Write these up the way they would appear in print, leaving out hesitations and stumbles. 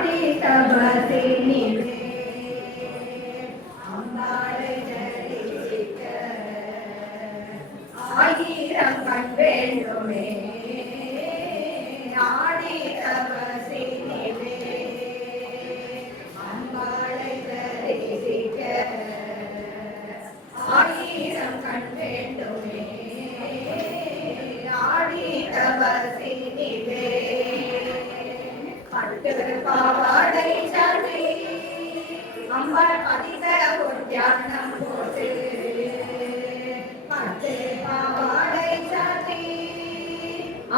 ஆடி தவசினிலே அம்பாளை தரிசிக்க ஆயிரம் கண் வேண்டுமே ஆடி தவசினிலே அம்பாளை தரிசிக்க ஆயிரம் கண் வேண்டுமே ஆடி தவசினிலே பட்டு பாவாடை சாற்றி அம்பாள் பதித்த ஒரு தியானம் போட்டு பட்டு பாவாடை சாற்றி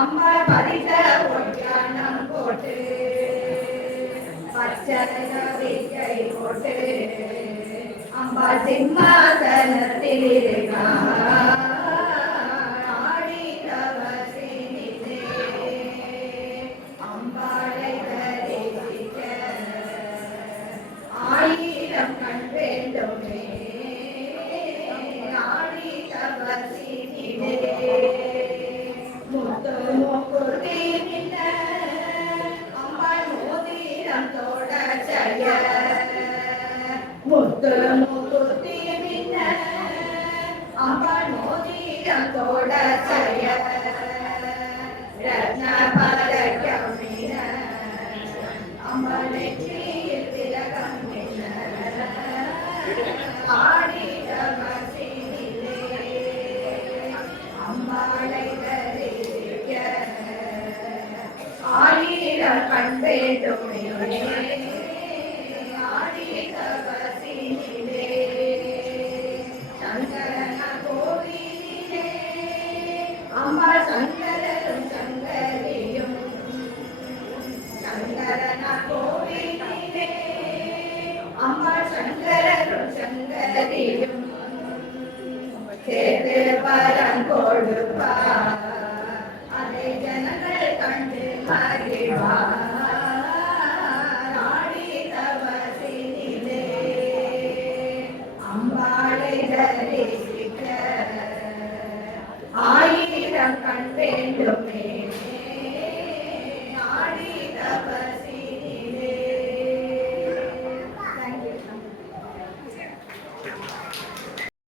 அம்பாள் பதித்த ஒரு தியானம் போட்டு பச்சை போட்டு அம்பாள் சிம்மாசனத்தில் இருக்கார் கண் வேண்டுமே ஆடி தவசினிலே முத்து மூக்குத்தி நின்ன அம்பாள் மோதிரம் தோட செய்ய முத்து மூக்குத்தி நின்ன அம்பாள் மோதிரம் தோட செய்ய ரத்ன பதக்கம் அம்பாள் நெற்றியில் திலகம் ஆடி தவசினிலே அம்பாளை தரிசிக்க ஆயிரம் கண் வேண்டுமே ஆடி தவசினிலே சங்கரன கோவிலிலே அம்பாள் சங்கரரும் சங்கரியும் சங்கரன கோவிலிலே அம்பாள் சங்கரரும் சங்கரியும் சேர்த்து வரம் கொடுப்பார் அதை ஜனங்கள் கண்டு மகிழ்வார் ஆடி தவசினிலே அம்பாளை தரிசிக்க ஆயிரம் கண் வேண்டுமே ஆடி தவசி